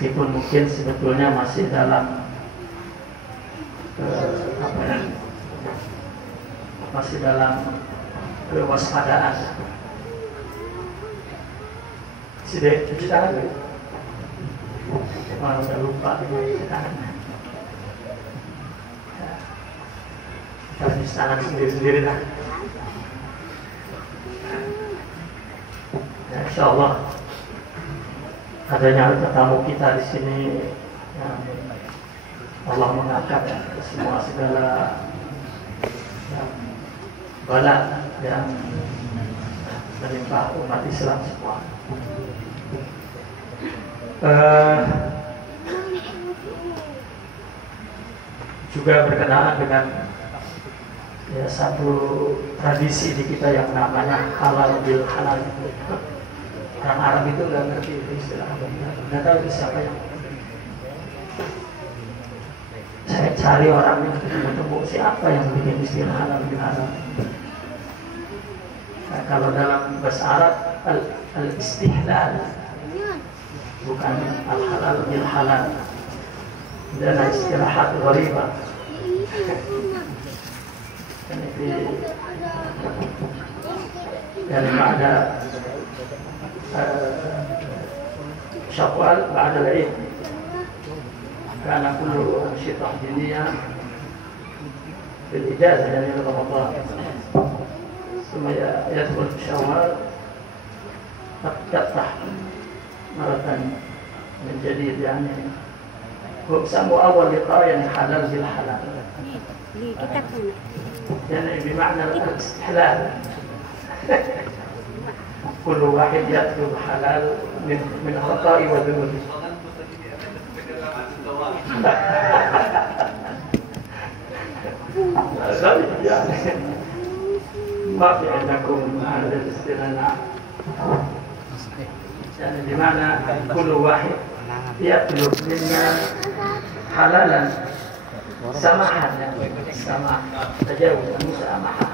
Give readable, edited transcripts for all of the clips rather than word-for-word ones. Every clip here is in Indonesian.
meskipun mungkin sebetulnya masih dalam masih dalam kewaspadaan. Sudah cuci tangan dulu. Udah lupa cuci tangan. Kita cuci tangan sendiri-sendiri lah. Ya, insya Allah adanya tetamu kita di sini yang Allah mengangkat semua segala bala yang menimpa umat Islam semua. Juga berkenaan dengan ya, satu tradisi di kita yang namanya halal bil halal. Orang Arab itu nggak ngerti istilah apa, nggak tahu itu siapa yang. Saya cari orangnya, ketemu siapa yang bikin istilah halal bil halal. Nah, kalau dalam bahasa Arab al-istihlal, bukan al-halal bil halal. Dan istilahat gharibah. Dan ada Syawal ba'da al-Eid. Karena kullu syitah diniyah bil ijazah dari Ramadan. Supaya yadkhul Syawal taftah maratan min jadid, yani hukum awal liqa yani halal bil halal. يعني بمعنى الاستحلال. كل واحد يطلب حلال من خطأ وذنوب. يعني ما في عندكم هذا الاستثناء. يعني بمعنى كل واحد يطلب منا حلالا سماحا، سماح تجاوز مسامحة.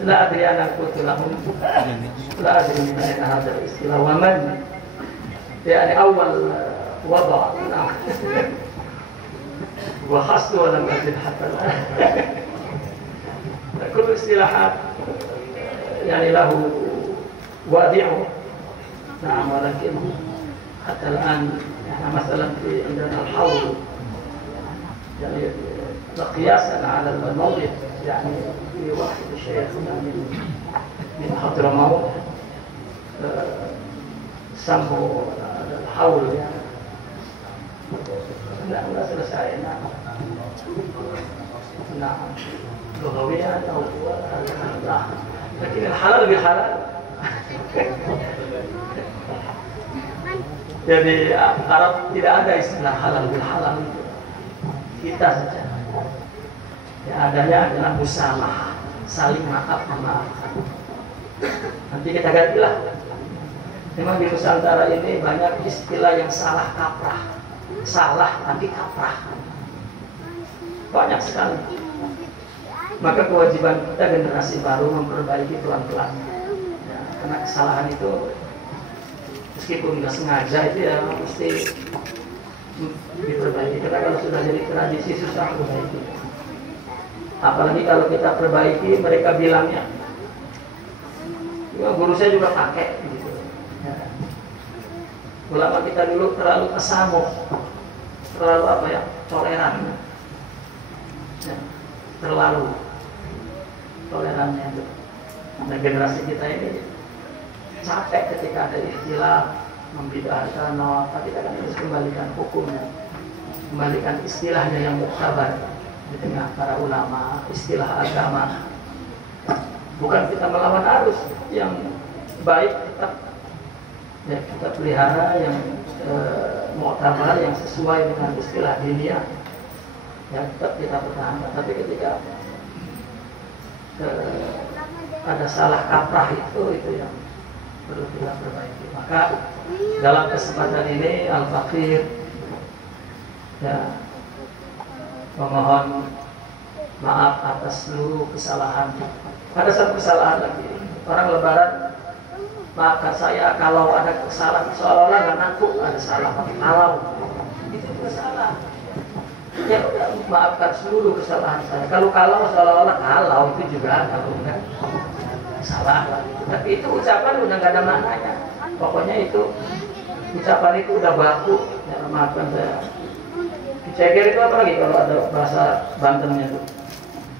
لا أدري أنا قلت لهم لا أدري من أين هذا الاصطلاح ومن يعني أول وضع وخصت ولم أجد حتى الآن. كل الاصطلاحات يعني له وادعه. نعم، ولكن حتى الآن احنا مثلا في عندنا الحوض يعني قياسا على الموت، يعني في واحد شيخنا من حضرموت سموا الحول يعني لا selesai. نعم لغويا أو لكن الحلال بالحلال. Jadi Arab tidak ada istilah halal bil halal, kita saja. Ya, adanya adalah musamaah, saling maaf memaafkan. Nanti kita gantilah. Memang di Nusantara ini banyak istilah yang salah kaprah, salah tapi kaprah, banyak sekali. Maka kewajiban kita generasi baru memperbaiki pelan-pelan. Ya, karena kesalahan itu meskipun nggak sengaja itu ya mesti diperbaiki. Karena kalau sudah jadi tradisi susah diperbaiki. Apalagi kalau kita perbaiki, mereka bilangnya, ya, guru saya juga pakai. Gitu. Ya. Ulama kita dulu terlalu tasamuh, terlalu apa ya, toleran. Ya. Terlalu tolerannya itu. Nah, generasi kita ini capek ketika ada istilah membid'ahkan, tapi kita kan harus kembalikan hukumnya, kembalikan istilahnya yang muktabar di tengah para ulama, istilah agama. Bukan kita melawan arus, yang baik tetap ya kita pelihara, yang muktabar, yang sesuai dengan istilah diniyah ya tetap kita pertahankan. Tapi ketika ada salah kaprah itu yang perlu kita perbaiki. Maka dalam kesempatan ini Al-Fakir ya memohon maaf atas seluruh kesalahan. Ada satu kesalahan lagi. Orang Lebaran maafkan saya kalau ada kesalahan, seolah-olah nggak ngaku ada salah, pakai kalau itu juga salah. Ya udah, maafkan seluruh kesalahan saya. Kalau seolah-olah kalau itu juga kalau enggak salah lah. Tapi itu ucapan udah nggak ada maknanya. Pokoknya itu ucapan itu udah baku. Ya, maafkan saya. Diceger itu apa lagi kalau ada bahasa Bantennya itu?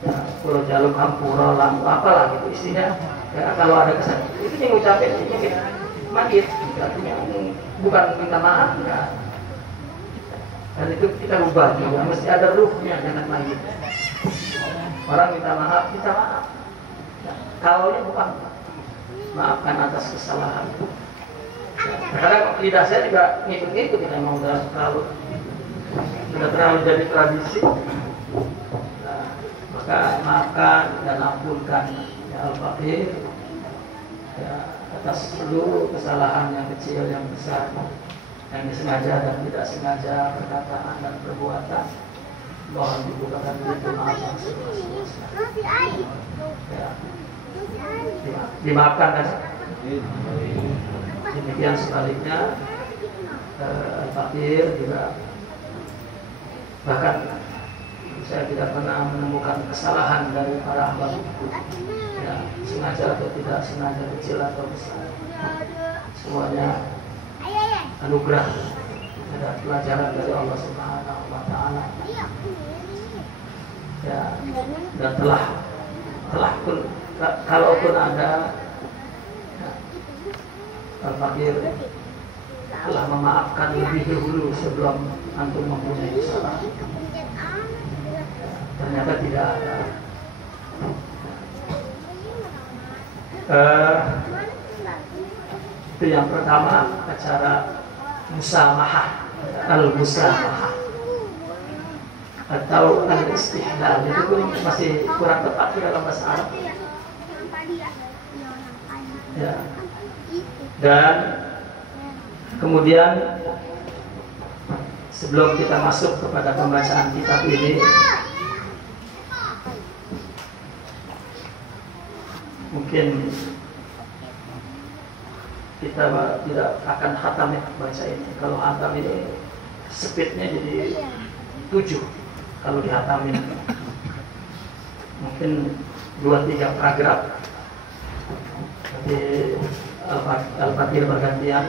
Ya, kalau jaluk hampura, lampu apalah gitu istinya. Ya, kalau ada kesan itu yang ucapin ini magit, artinya bukan minta maaf ya. Dan itu kita rubah juga, mesti ada ruhnya, jangan magit. Orang minta maaf ya, kalau bukan maafkan atas kesalahan. Ya, kadang lidah saya juga ngikut-ngikut, kita mau sudah terlalu jadi tradisi. Nah, maka maafkan dan ampunkan ya Al-Fakir ya, atas seluruh kesalahan yang kecil yang besar, yang disengaja dan tidak sengaja, perkataan dan perbuatan. Mohon dibukakan pintu maaf yang seluas-luasnya. Ya, dimaafkan kan? Demikian sebaliknya Al-Fakir juga, bahkan saya tidak pernah menemukan kesalahan dari para hamba ya, sengaja atau tidak sengaja, kecil atau besar, semuanya anugerah dan pelajaran dari Allah Subhanahu wa Ta'ala ya. Dan telah pun kalaupun ada ya, Al-Fakir telah memaafkan lebih dahulu sebelum antum mempunyai kesalahan. Ternyata tidak ada. Itu yang pertama, acara musamahah, al-musamahah atau al-istihlal. Itu pun masih kurang tepat dalam bahasa Arab ya. Dan kemudian sebelum kita masuk kepada pembacaan kitab ini, mungkin kita tidak akan khatam ya baca ini. Kalau khatam ini speednya jadi 7 kalau dihatamin, mungkin 2-3 paragraf. Jadi Al-Fakir bergantian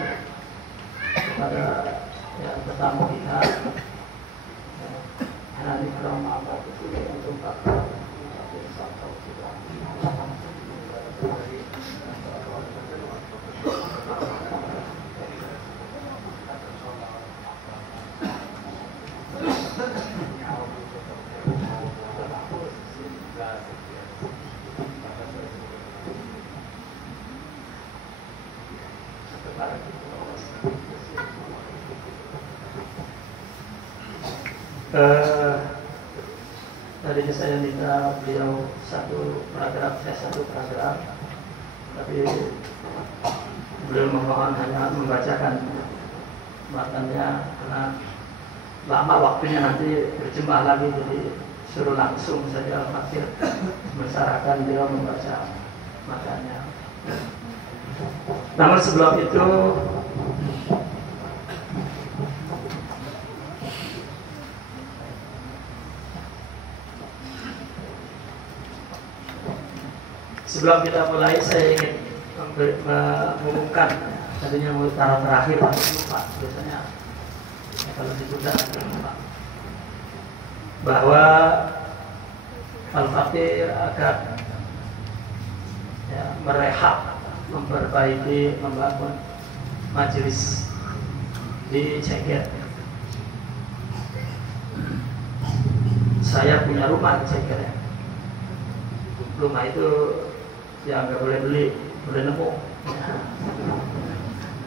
kepada ya, pertama kita hari pertama itu untuk tadinya saya minta beliau 1 paragraf, saya 1 paragraf, tapi beliau memohon hanya membacakan matanya karena lama waktunya, nanti berjemaah lagi, jadi suruh langsung saja Al-Fakir mensyaratkan beliau membaca matanya. Namun sebelum itu sebelum kita mulai, saya ingin mengumumkan, tadinya mau taruh terakhir, lupa biasanya ya, kalau ditunda lupa, bahwa Al-Fakir akan ya, merehab, memperbaiki, membangun majelis di Ceger. Saya punya rumah di Ceger ya. Rumah itu ya nggak boleh beli, boleh nemu.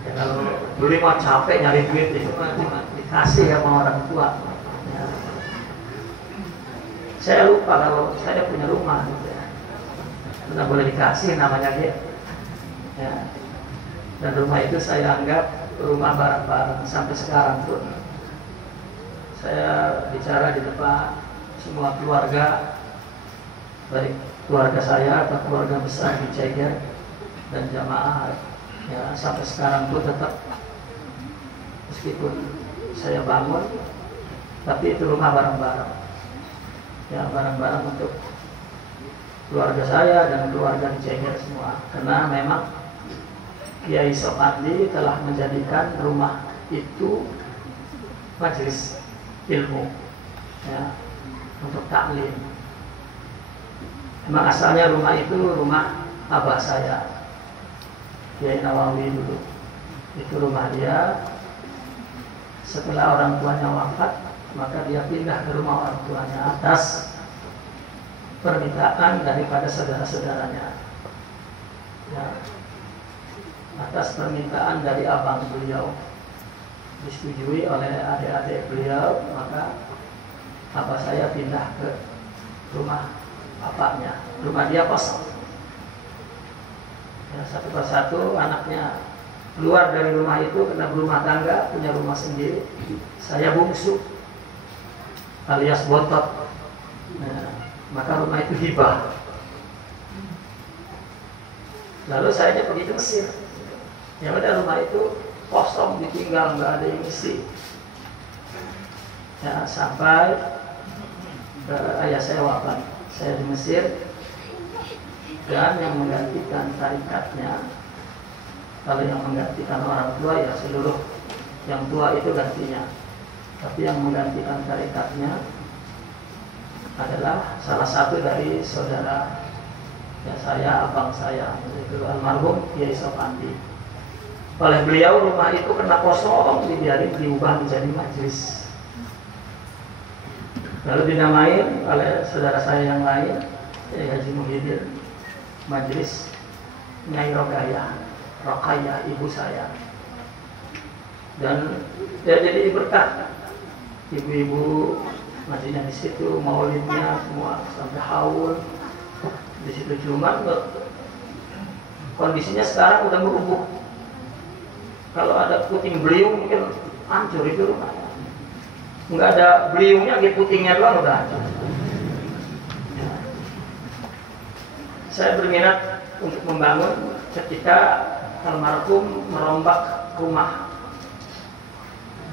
Ya, kalau beli mah capek nyari duit, itu mah cuma dikasih sama orang tua. Ya. Saya lupa kalau saya punya rumah, gitu ya. Nggak boleh dikasih namanya dia. Ya. Dan rumah itu saya anggap rumah bareng-bareng sampai sekarang pun. Saya bicara di depan semua keluarga, baik keluarga saya atau keluarga besar di Ceger dan jamaah Ya, sampai sekarang pun tetap meskipun saya bangun, tapi itu rumah bareng-bareng. Ya, bareng-bareng untuk keluarga saya dan keluarga di Ceger semua. Karena memang Kiai Sopandi telah menjadikan rumah itu majelis ilmu, ya, untuk taklim. Memang asalnya rumah itu rumah abah saya, Kiai Nawawi dulu. Itu rumah dia. Setelah orang tuanya wafat, maka dia pindah ke rumah orang tuanya atas permintaan daripada saudara-saudaranya. Ya, atas permintaan dari abang beliau, disetujui oleh adik-adik beliau, maka abah saya pindah ke rumah bapaknya. Rumah dia kosong. Ya, satu persatu anaknya keluar dari rumah itu karena berumah tangga, punya rumah sendiri. Saya bungsu alias botot. Nah, maka rumah itu hibah. Lalu saya pergi ke Mesir. Ya udah, rumah itu kosong, ditinggal, nggak ada yang isi. Ya, sampai ayah saya wafat. Saya di Mesir, dan yang menggantikan tarikatnya, kalau yang menggantikan orang tua ya seluruh yang tua itu gantinya. Tapi yang menggantikan tarikatnya adalah salah satu dari saudara ya saya, abang saya, yaitu almarhum Kiai Sopandi. Oleh beliau rumah itu kena kosong, dibiarin diubah menjadi majelis. Lalu dinamain oleh saudara saya yang lain, Haji Muhyiddin, majelis Nyai Rokayah, ibu saya. Dan ya jadi berkah. Ibu-ibu majinya di situ, maulidnya semua sampai haul di situ. Cuma kondisinya sekarang udah merubuh. Kalau ada puting beliung mungkin hancur itu rumahnya. Nggak ada beliungnya, putingnya doang udah hancur. Ya. Saya berminat untuk membangun ketika almarhum merombak rumah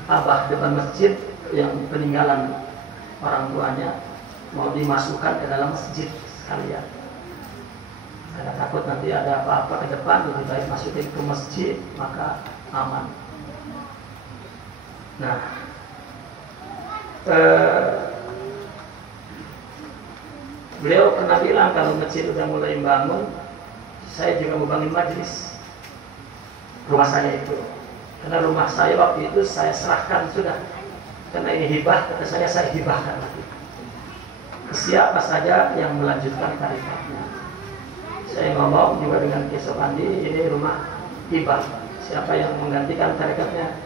abah depan masjid yang peninggalan orang tuanya, mau dimasukkan ke dalam masjid sekalian. Karena takut nanti ada apa-apa ke depan, lebih baik masukin ke masjid, maka aman. Nah, beliau pernah bilang kalau masjid udah mulai bangun, saya juga mau bangun majelis rumah saya itu. Karena rumah saya waktu itu saya serahkan sudah. Karena ini hibah, kata saya hibahkan lagi. Siapa saja yang melanjutkan tarikatnya. Saya ngomong juga dengan Kiai Sopandi, ini rumah hibah. Siapa yang menggantikan tarikatnya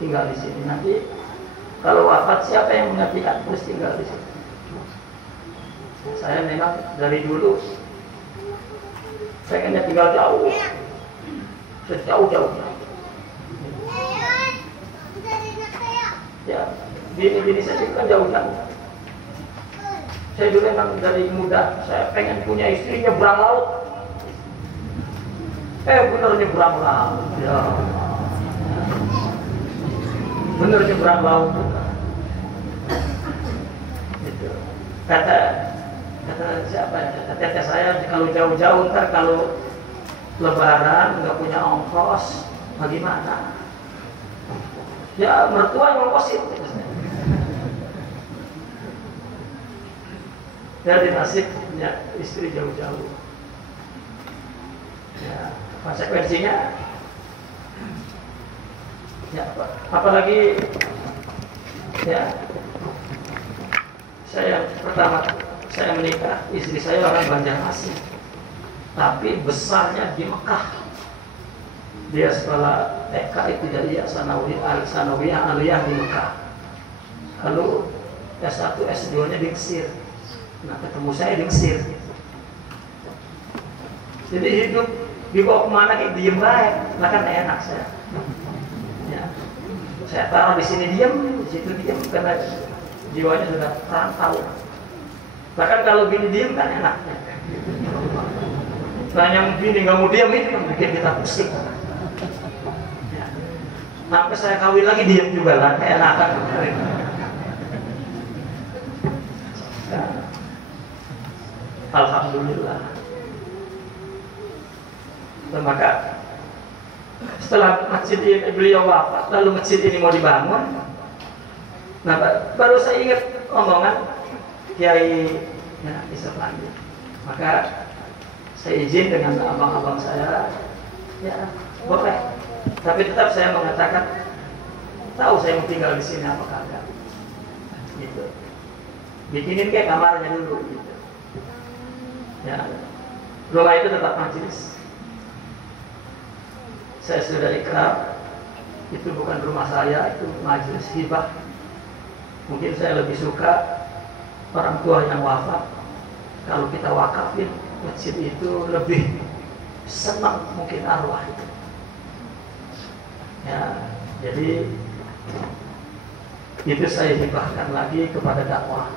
tinggal di sini. Nanti kalau wafat siapa yang menggantikan terus tinggal di sini. Saya memang dari dulu pengennya tinggal jauh, sejauh-jauhnya. Ya, bini saya kan jauh-jauh. Saya dulu memang dari muda, saya pengen punya istri nyebrang laut. Bener nyebrang laut. Ya. Bener nyebrang laut. Gitu. Kata siapa ya? Kata teteh saya, kalau jauh-jauh ntar kalau lebaran nggak punya ongkos, bagaimana? Ya mertua yang ngongkosin. Jadi nasib punya istri jauh-jauh. Ya, konsekuensinya ya apalagi ya saya menikah, istri saya orang Banjarmasin, tapi besarnya di Mekah. Dia sekolah TK Ibtidaiyah Sanawiyah Aliyah di Mekah. Lalu S1 S2-nya di Mesir. Nah, ketemu saya di Mesir. Jadi hidup dibawa kemana kayak diem baik, nah kan enak saya. Ya. Saya taruh di sini diem, di situ diem karena jiwanya sudah rantau. Bahkan kalau bini diem kan enak. Nah yang bini nggak mau diem itu yang bikin kita pusing. Sampai saya kawin lagi diem juga lah, kayak enakan kemarin. Alhamdulillah. Dan maka setelah masjid ini beliau wafat, lalu masjid ini mau dibangun. Nah, baru saya ingat omongan Kiai Isep lagi. Maka saya izin dengan abang-abang saya, ya boleh. Tapi tetap saya mengatakan, tahu saya mau tinggal di sini apa kagak, gitu. Bikinin kayak kamarnya dulu, gitu. Ya, rumah itu tetap majelis. Saya sudah ikrar, itu bukan rumah saya, itu majelis hibah. Mungkin saya lebih suka orang tua yang wafat, kalau kita wakafin masjid itu lebih senang mungkin arwah itu. Ya, jadi itu saya hibahkan lagi kepada dakwah.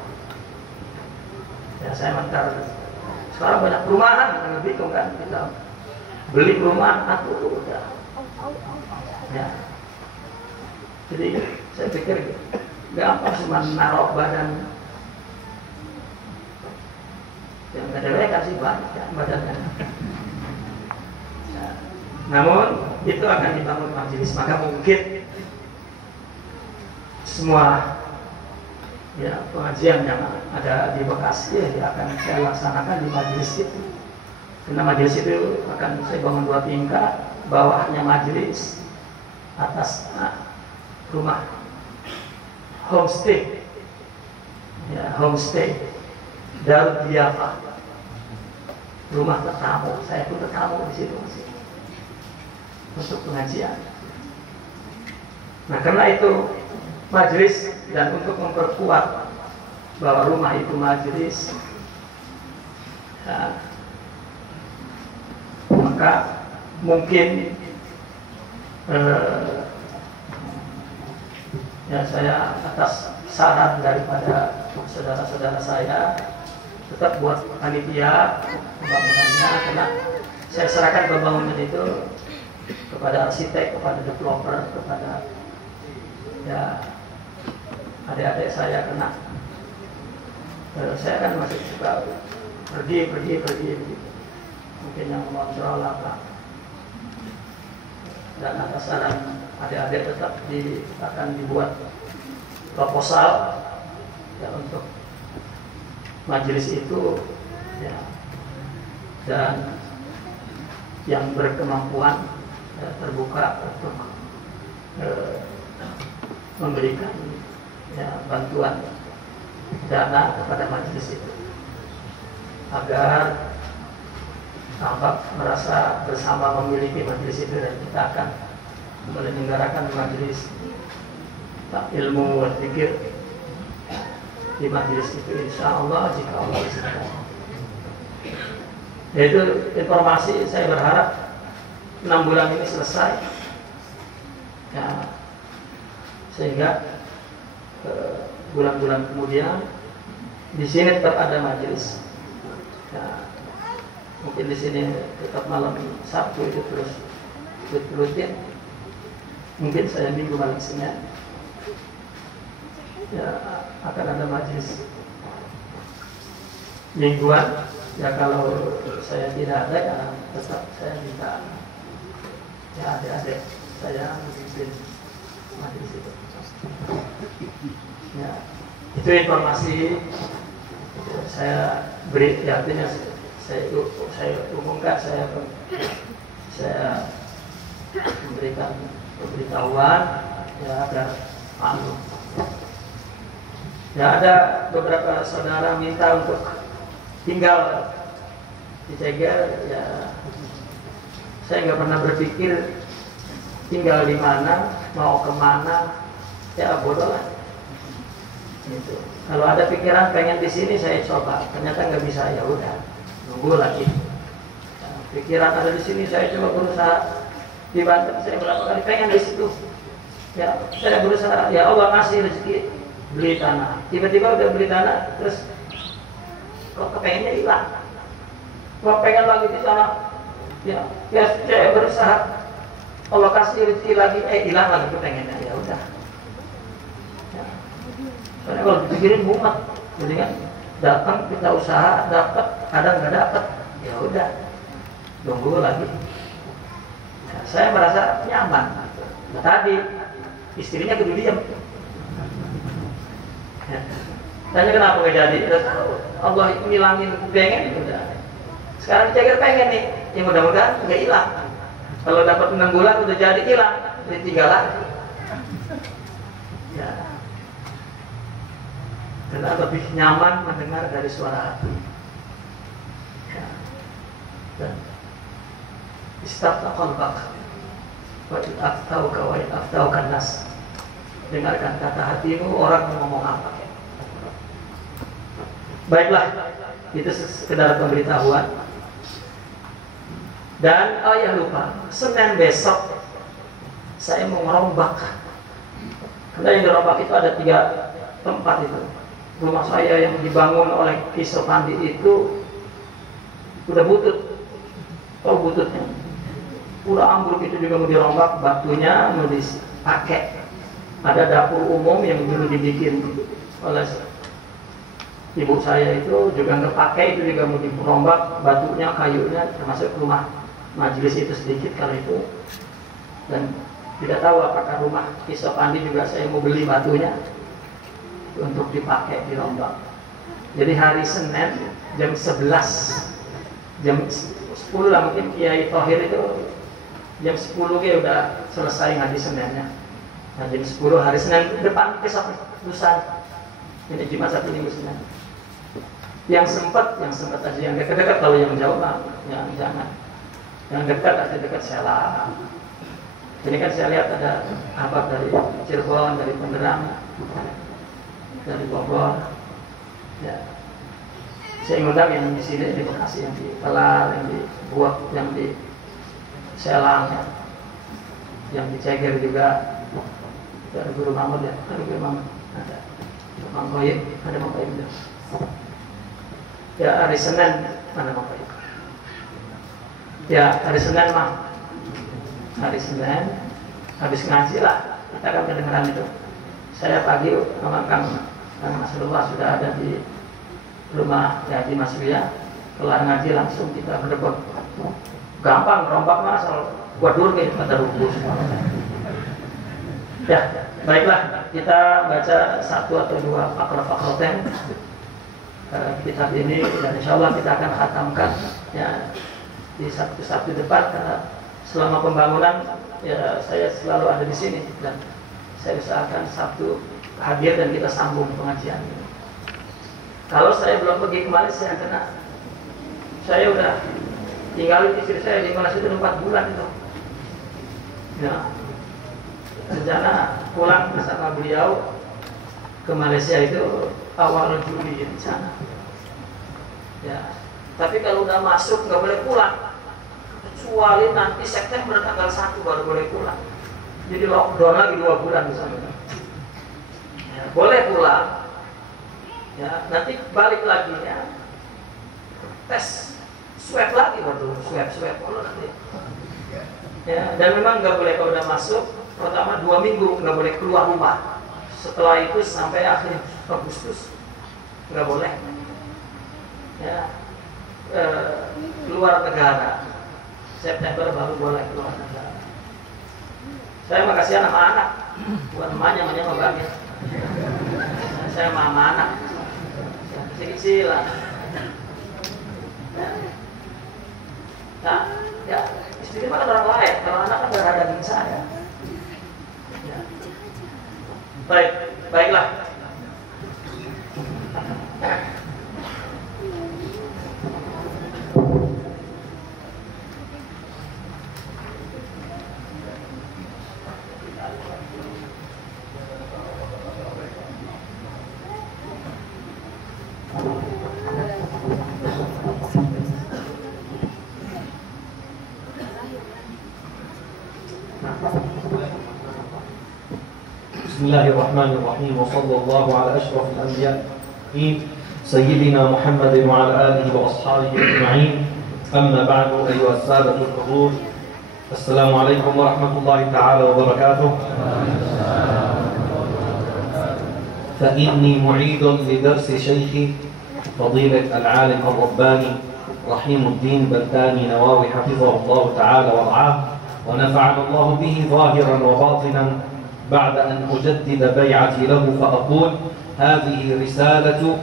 Ya, saya mentar. Sekarang banyak perumahan, yang bingung kan, kita beli perumahan, aku udah. Ya. Jadi saya pikir gampang cuma naruh badan. Yang nggak ada kan sih banyak ya, badannya. Ya. Namun itu akan dibangun majelis, maka mungkin semua ya pengajian yang ada di Bekasi ya akan saya laksanakan di majelis itu. Karena majelis itu akan saya bangun 2 tingkat, bawahnya majelis, atas rumah homestay, ya homestay, Darul Diyafah, rumah tetamu. Saya pun tetamu di situ masih untuk pengajian. Nah, karena itu majelis, dan untuk memperkuat bahwa rumah itu majelis, ya, maka mungkin ya saya atas saran daripada saudara-saudara saya tetap buat panitia pembangunannya, karena saya serahkan pembangunan itu kepada arsitek, kepada developer, kepada ya adik-adik saya. Kena saya kan masih suka pergi gitu. Mungkin yang mengontrol apa, dan atas saran adik-adik tetap akan dibuat proposal ya untuk majelis itu ya, dan yang berkemampuan ya, terbuka untuk memberikan ya, bantuan dana kepada majelis itu, agar tampak merasa bersama memiliki majelis itu, dan kita akan menyelenggarakan majelis ilmu dan fikir di majelis itu, insya Allah, jika Allah izinkan. Yaitu informasi, saya berharap 6 bulan ini selesai ya, sehingga bulan-bulan kemudian di sini tetap ada majelis ya, mungkin di sini tetap malam Sabtu itu terus rutin, mungkin saya minggu malam Senin ya akan ada majelis mingguan ya. Kalau saya tidak ada ya tetap saya minta ya adik-adik saya memimpin majelis itu ya. Itu informasi saya beri, ya, artinya saya umumkan, saya memberikan pemberitahuan ya agar maklum. Ya, ada beberapa saudara minta untuk tinggal di Ceger. Ya, saya nggak pernah berpikir tinggal di mana, mau kemana, ya bodoh lah. Gitu. Kalau ada pikiran pengen di sini, saya coba. Ternyata nggak bisa, ya udah, nunggu lagi. Ya, pikiran ada di sini, saya coba berusaha di Banten. Saya berapa kali pengen di situ. Ya, saya berusaha. Ya Allah kasih rezeki beli tanah. Tiba-tiba udah beli tanah, terus kok kepengennya hilang. Kok pengen lagi di sana. Ya saya berusaha Allah kasih rezeki lagi, hilang lagi kepengennya, ya udah. Ya. Soalnya kalau dipikirin mumet, jadi kan datang kita usaha dapat, kadang nggak dapat, ya udah, tunggu lagi. Nah, saya merasa nyaman. Nah, tadi istrinya kudu diam. Ya. Tanya kenapa nggak jadi? Allah ngilangin pengen, udah. Sekarang dicari pengen nih, yang mudah-mudahan nggak hilang. Kalau dapat 6 bulan udah jadi hilang, ditinggal lagi. Ya. Karena lebih nyaman mendengar dari suara hati. Ya. Dan istafta qalbak wa aftauka wa aftaukan nas. Dengarkan kata hatimu, orang mau ngomong apa. Baiklah, itu sekedar pemberitahuan. Dan ya lupa, Senin besok saya mau merombak. Karena yang dirombak itu ada 3 tempat itu. Rumah saya yang dibangun oleh Ki Sopandi itu udah butut. Tahu bututnya? Udah ambruk, itu juga mau dirombak, batunya mau dipakai. Ada dapur umum yang dulu dibikin oleh ibu saya itu juga nggak pakai, itu juga mau dirombak, batunya, kayunya, termasuk rumah majelis itu sedikit kalau itu. Dan tidak tahu apakah rumah Ki Sopandi juga saya mau beli batunya untuk dipakai dirombak. Jadi hari Senin jam 11, jam 10 lah mungkin Kiai Thohir itu jam 10 dia udah selesai ngaji Seninnya. Nah, jam 10 hari Senin depan, besok lusa. Ini Jumat, Sabtu, Minggu, Senin. Yang sempat aja, yang dekat-dekat, kalau yang jauh lah, ya jangan. Yang dekat aja, dekat Sela. Ini kan saya lihat ada apa dari Cirebon, dari Tangerang, dari Bogor. Ya. Saya ngundang yang di sini, di Bekasi, yang di Pelar, yang di Buak, yang di Selang, yang di Ceger juga. Dari Guru Mahmud ya, dari Guru Mahmud ada Mang Koyim, ada Mang Koyim juga. Ya hari Senin mana Mang Koyim? Ya hari Senin mah, hari Senin habis ngaji lah, kita akan kedengeran itu. Saya pagi sama Kang Nasrullah sudah ada di rumah Haji Mas Ria, kelar ngaji langsung kita berdebat. Gampang rombak mah asal buat dulu nih kata rumus. Ya, baiklah, kita baca 1 atau 2 fakhr-fakhr kitab ini, dan insya Allah kita akan khatamkan ya di Sabtu depan. Karena selama pembangunan ya saya selalu ada di sini, dan saya usahakan Sabtu hadir dan kita sambung pengajian ini. Kalau saya belum pergi ke Malaysia, karena saya udah tinggalin istri saya di Malaysia itu 4 bulan itu. Ya. Rencana pulang bersama beliau ke Malaysia itu awal Juli rencana. Ya, tapi kalau udah masuk nggak boleh pulang, kecuali nanti September tanggal 1 baru boleh pulang. Jadi lockdown lagi 2 bulan misalnya. Ya, boleh pulang. Ya, nanti balik lagi ya. Tes swab lagi baru swab nanti. Ya, dan memang nggak boleh kalau udah masuk. Pertama 2 minggu nggak boleh keluar rumah. Setelah itu sampai akhir Agustus nggak boleh. Ya, keluar negara. September baru boleh keluar negara. Saya makasih sama anak, bukan emaknya, namanya sama Bang. Saya sama anak, kecil-kecilan. Nah, ya istri mah kan orang lain. Kalau anak kan darah daging saya. Ya. Baiklah. Bismillahirrahmanirrahim. Wa sallallahu ala ashrafil anbiya sayyidina Muhammadin wa ala alihi wa ashabihi ajma'in. Amma ba'du, ayyuhas sadatul hudur. السلام عليكم ورحمة الله تعالى وبركاته. فإني معيد لدرس شيخي فضيلة العالم الرباني رحيم الدين بلتاني نواوي حفظه الله تعالى ورعاه ونفعنا الله به ظاهرا وباطنا. بعد أن أجدد بيعتي له فأقول هذه رسالة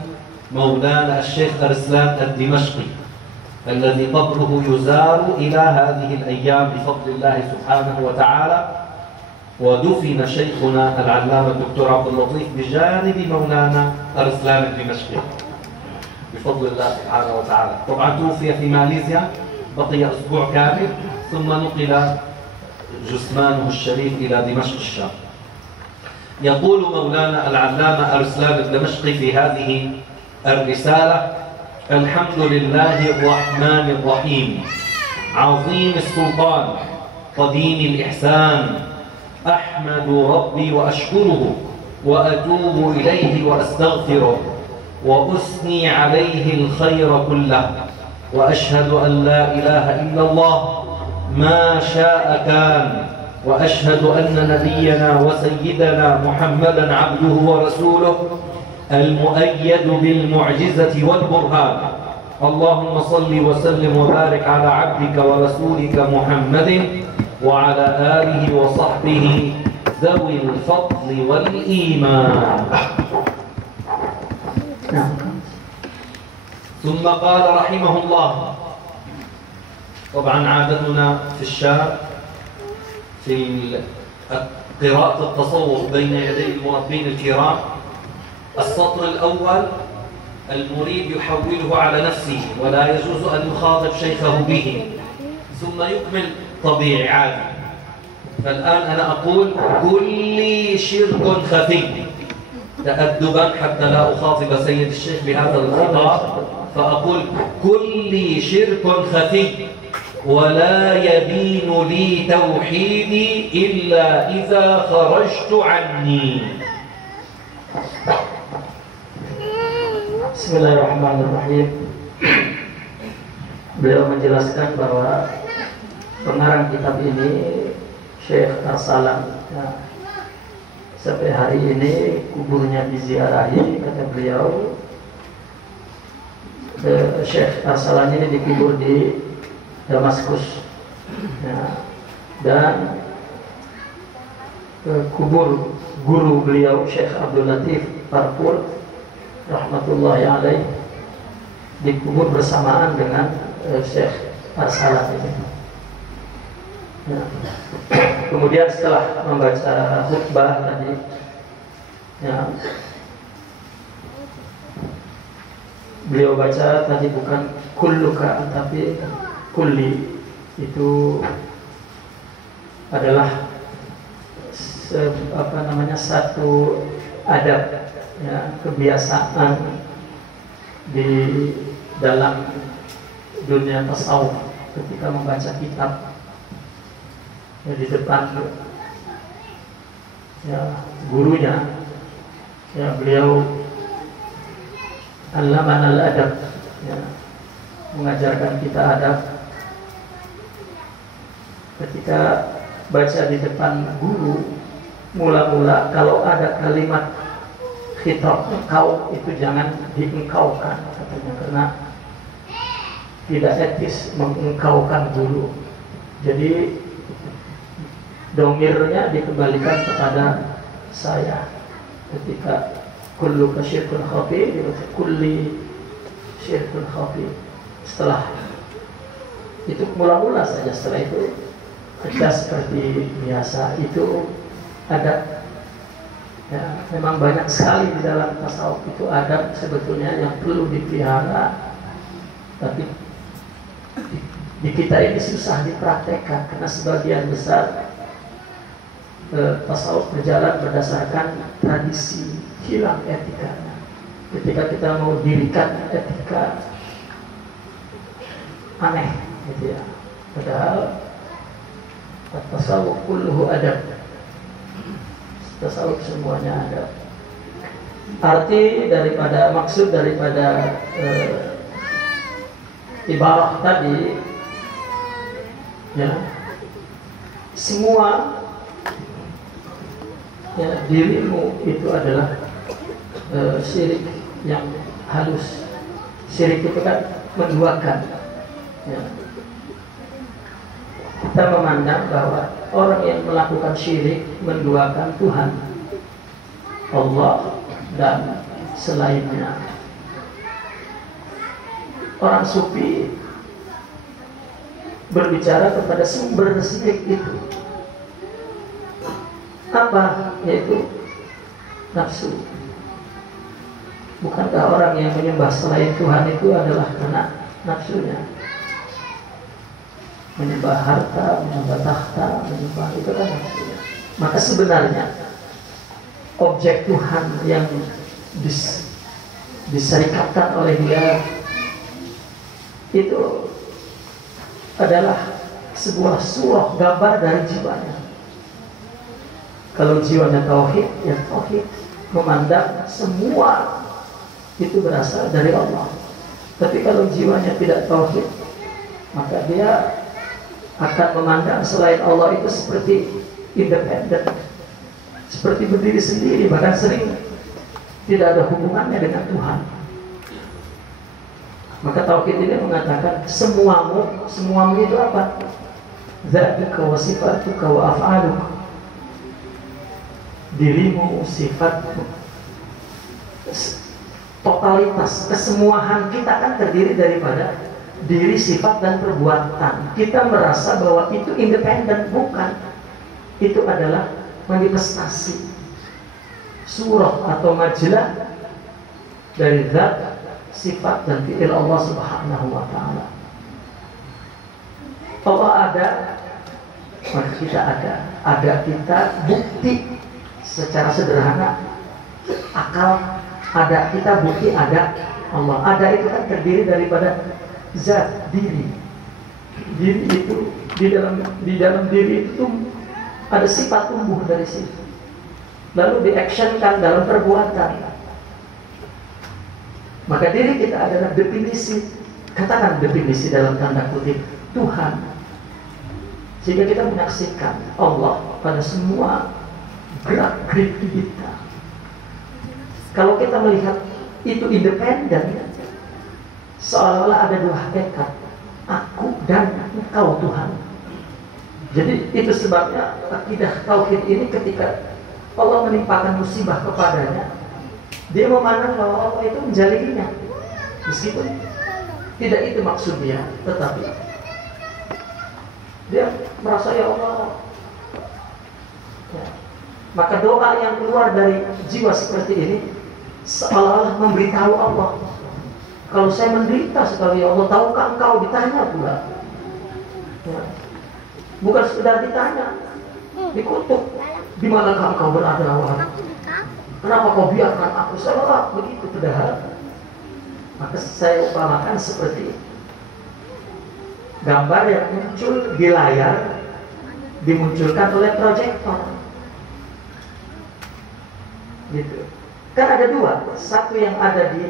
مولانا الشيخ أرسلان الدمشقي الذي قبره يزار إلى هذه الأيام بفضل الله سبحانه وتعالى. ودفن شيخنا العلامة الدكتور عبد اللطيف بجانب مولانا أرسلان الدمشقي بفضل الله سبحانه وتعالى. طبعا توفي في ماليزيا بقي أسبوع كامل ثم نقل جثمانه الشريف إلى دمشق الشام. يقول مولانا العلامة أرسلان الدمشقي في هذه الرسالة: الحمد لله الرحمن الرحيم عظيم السلطان قديم الإحسان، أحمد ربي وأشكره وأتوب إليه وأستغفره وأثني عليه الخير كله، وأشهد أن لا إله إلا الله ما شاء كان، وأشهد أن نبينا وسيدنا محمدا عبده ورسوله المؤيد بالمعجزة والبرهان. اللهم صل وسلم وبارك على عبدك ورسولك محمد وعلى آله وصحبه ذوي الفضل والإيمان. ثم قال رحمه الله: طبعا عادتنا في الشام في قراءة التصوف بين يدي المربين الكرام، السطر الأول المريد يحوله على نفسه ولا يجوز أن يخاطب شيخه به، ثم يكمل طبيعي عادي. فالآن أنا أقول كل شرك خفي تأدبا حتى لا أخاطب سيد الشيخ بهذا الخطاب، فأقول كل شرك خفي ولا يبين لي توحيدي إلا إذا خرجت عني. Bismillahirrahmanirrahim. Beliau menjelaskan bahwa pengarang kitab ini Syekh Arsalan, sampai hari ini kuburnya diziarahi. Kata beliau, Syekh Arsalan ini dikubur di Damaskus, dan kubur guru beliau Syekh Abdul Latif Parpur rahmatullahi alaih dikubur bersamaan dengan Syekh Arsalan ini. Kemudian setelah membaca khutbah tadi, beliau baca tadi bukan kulluka tapi kulli. Itu adalah satu adab, kebiasaan di dalam dunia tasawuf. Ketika membaca kitab di depan gurunya, beliau allaman al-adab, mengajarkan kita adab. Ketika baca di depan guru, mula-mula kalau ada kalimat khitab engkau, itu jangan diengkaukan katanya, karena tidak etis mengengkaukan guru. Jadi domirnya dikembalikan kepada saya. Ketika kullu syirkun khafi, kulli syirkun khafi. Setelah itu mula-mula saja, setelah itu kita seperti biasa. Itu adab. Memang banyak sekali di dalam tasawuf itu adab sebetulnya yang perlu dipelihara, tapi di kita ini susah dipraktekkan karena sebagian besar tasawuf berjalan berdasarkan tradisi, hilang etikanya. Ketika kita mau dirikan etika, aneh gitu ya. Padahal tasawuf kulluhu adab. Tasawuf semuanya adab. Arti daripada, maksud daripada ibarah tadi, semua ya, dirimu itu adalah syirik yang halus. Syirik itu kan menduakan ya. Kita memandang bahwa orang yang melakukan syirik menduakan Tuhan Allah dan selainnya. Orang sufi berbicara kepada sumber syirik itu apa? Yaitu nafsu. Bukankah orang yang menyembah selain Tuhan itu adalah karena nafsunya? Menyembah harta, menyembah tahta, menyembah itu kan nafsunya. Maka sebenarnya objek Tuhan yang diserikatkan oleh dia itu adalah sebuah surah gambar dari jiwanya. Kalau jiwanya tauhid, ya tauhid, memandang semua itu berasal dari Allah. Tapi kalau jiwanya tidak tauhid, maka dia akan memandang selain Allah itu seperti independen, seperti berdiri sendiri, bahkan sering tidak ada hubungannya dengan Tuhan. Maka tauhid ini mengatakan semuamu itu apa? Dzatuka wa sifatuka wa af'aluka. Dirimu, sifatmu, totalitas, kesemuahan kita kan terdiri daripada diri, sifat, dan perbuatan. Kita merasa bahwa itu independen, bukan. Itu adalah manifestasi surah atau majalah dari zat, sifat, dan fi'il Allah Subhanahu wa ta'ala. Allah ada, maka kita ada. Ada kita bukti secara sederhana, akal ada, kita bukti ada Allah. Ada itu kan terdiri daripada zat, diri. Diri itu di dalam diri itu ada sifat tumbuh dari situ, lalu diactionkan dalam perbuatan. Maka diri kita adalah definisi, katakan definisi dalam tanda kutip, Tuhan. Sehingga kita menyaksikan Allah pada semua gerak-gerik kita. Kalau kita melihat itu independen, seolah-olah ada dua hakikat, aku dan engkau Tuhan. Jadi itu sebabnya akidah tauhid ini ketika Allah menimpakan musibah kepadanya, dia memandang bahwa Allah itu menjalininya, meskipun tidak itu maksudnya, tetapi dia merasa ya Allah ya. Maka doa yang keluar dari jiwa seperti ini seolah-olah memberitahu Allah, kalau saya menderita sekali ya Allah, tahukah engkau? Ditanya pula ya. Bukan sekedar ditanya, dikutuk, di manakah engkau berada wahai? Kenapa kau biarkan aku? Seolah begitu padahal. Maka saya upamakan seperti gambar yang muncul di layar dimunculkan oleh proyektor. Gitu. Kan ada dua, satu yang ada di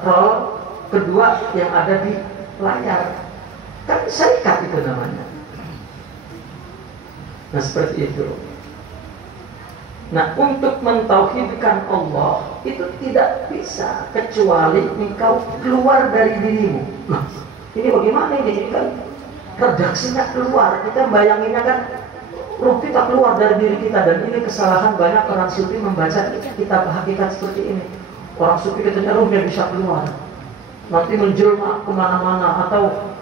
roll, kedua yang ada di layar. Kan serikat itu namanya. Nah seperti itu. Nah untuk mentauhidkan Allah itu tidak bisa kecuali engkau keluar dari dirimu. Nah ini bagaimana ini kan redaksinya keluar, kita bayanginnya kan ruh kita keluar dari diri kita. Dan ini kesalahan banyak orang sufi membaca kitab hakikat seperti ini. Orang sufi katanya ruhnya bisa keluar, nanti menjelma kemana-mana, atau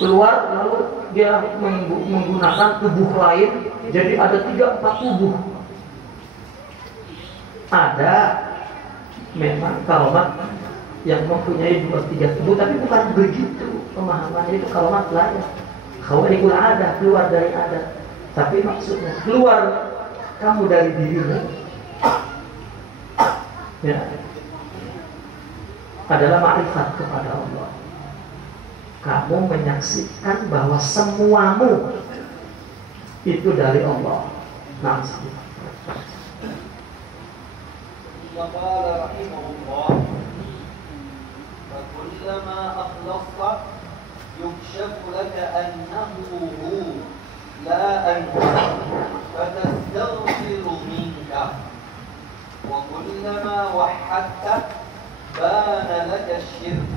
keluar lalu dia menggunakan tubuh lain, jadi ada 3-4 tubuh. Ada memang karamat yang mempunyai 2-3 tubuh, tapi bukan begitu pemahamannya. Itu karamat lain, khawarikul ada, keluar dari adat. Tapi maksudnya keluar kamu dari dirimu ya, adalah ma'rifat kepada Allah. Kamu menyaksikan bahwa semuamu itu dari Allah. Nah, وقال رحمه الله فكلما أخلصت يكشف لك أنه هو لا أنت فتستغفر منك وكلما وحدت بان لك الشرك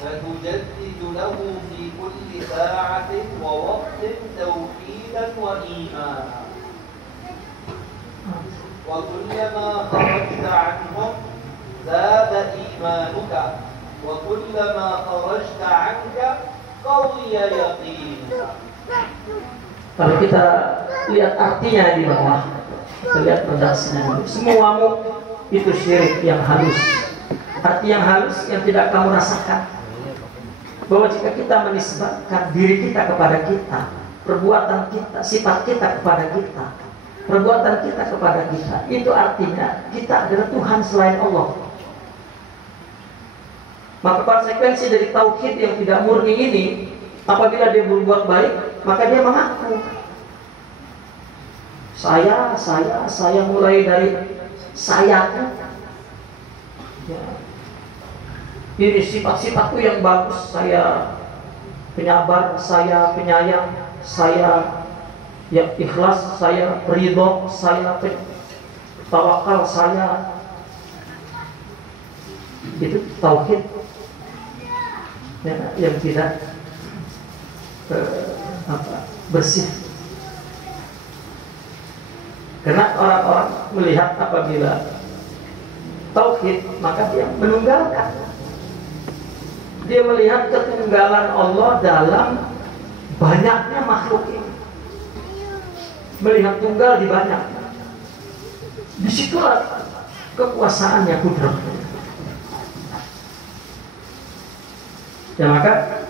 فتجدد له في كل ساعة ووقت توحيدا وإيمانا وكلما خرجت عنهم زاد إيمانك وكلما خرجت عنك قوي يقينك. Kalau kita lihat artinya di bawah, kita lihat redaksinya dulu. Semuamu itu syirik yang halus. Arti yang halus yang tidak kamu rasakan. Bahwa jika kita menisbatkan diri kita kepada kita, perbuatan kita, sifat kita kepada kita, perbuatan kita kepada kita, itu artinya kita adalah Tuhan selain Allah. Maka konsekuensi dari tauhid yang tidak murni ini, apabila dia berbuat baik, maka dia mengaku saya mulai dari sayaku. Ya. Ini sifat-sifatku yang bagus, saya penyabar, saya penyayang, saya ya ikhlas, saya ridho, saya tawakal, saya itu tauhid ya, yang tidak bersih. Karena orang-orang melihat apabila tauhid, maka dia menunggalkan. Dia melihat ketunggalan Allah dalam banyaknya makhluk ini. Melihat tunggal di banyak. Disitulah kekuasaannya, kudratnya. Ya maka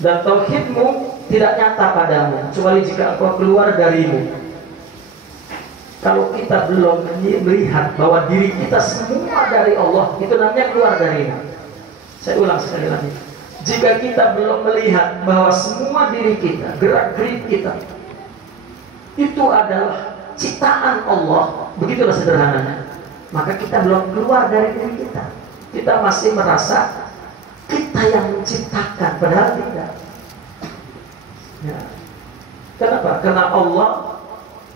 dan tauhidmu tidak nyata padamu kecuali jika engkau keluar darimu. Kalau kita belum melihat bahwa diri kita semua dari Allah, itu namanya keluar darimu. Saya ulang sekali lagi. Jika kita belum melihat bahwa semua diri kita, gerak-gerik kita itu adalah ciptaan Allah, begitulah sederhananya, maka kita belum keluar dari diri kita. Kita masih merasa kita yang menciptakan, padahal tidak. Ya. Kenapa? Karena Allah,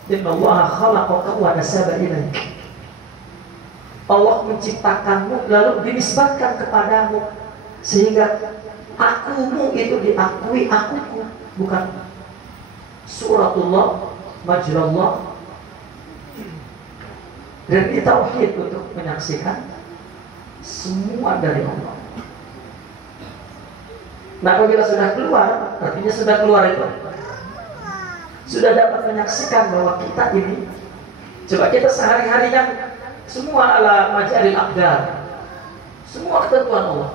innallaha khalaqaka wa nasaba ilaik. Allah menciptakanmu lalu dinisbatkan kepadamu, sehingga akumu itu diakui akuku, bukan suratullah majrallah. Dan ini tauhid untuk menyaksikan semua dari Allah. Nah, apabila sudah keluar, artinya sudah keluar itu, sudah dapat menyaksikan bahwa kita ini, coba kita sehari-hari kan semua ala majaril aqdar, semua ketentuan Allah.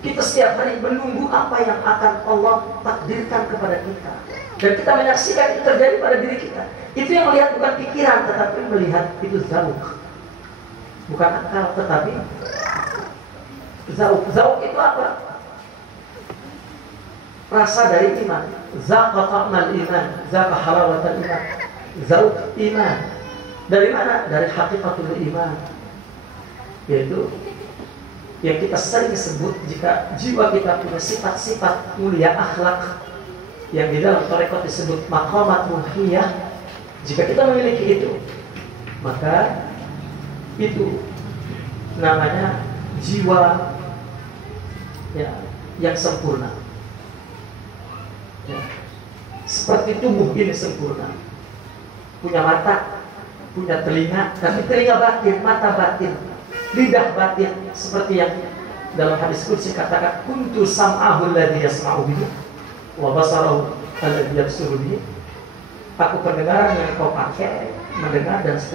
Kita setiap hari menunggu apa yang akan Allah takdirkan kepada kita, dan kita menyaksikan itu terjadi pada diri kita. Itu yang melihat bukan pikiran, tetapi melihat itu zauk, bukan akal, tetapi zauk. Zauk itu apa? Rasa dari iman. Zaqa ta'mal iman, zaqa halawatal iman. Zauk iman. Dari mana? Dari hakikatul iman, yaitu yang kita sering sebut jika jiwa kita punya sifat-sifat mulia, akhlak yang di dalam tarekat disebut maqamat ruhiyah. Jika kita memiliki itu, maka itu namanya jiwa ya, yang sempurna. Ya. Seperti tubuh ini sempurna, punya mata, punya telinga, tapi telinga batin, mata batin, lidah batin, seperti yang dalam hadis qudsi katakan, kuntu sam'ahu alladhi yasma'u bihi wa basarahu alladhi yabsuru bihi. Aku pendengaran yang kau pakai mendengar dan seterusnya.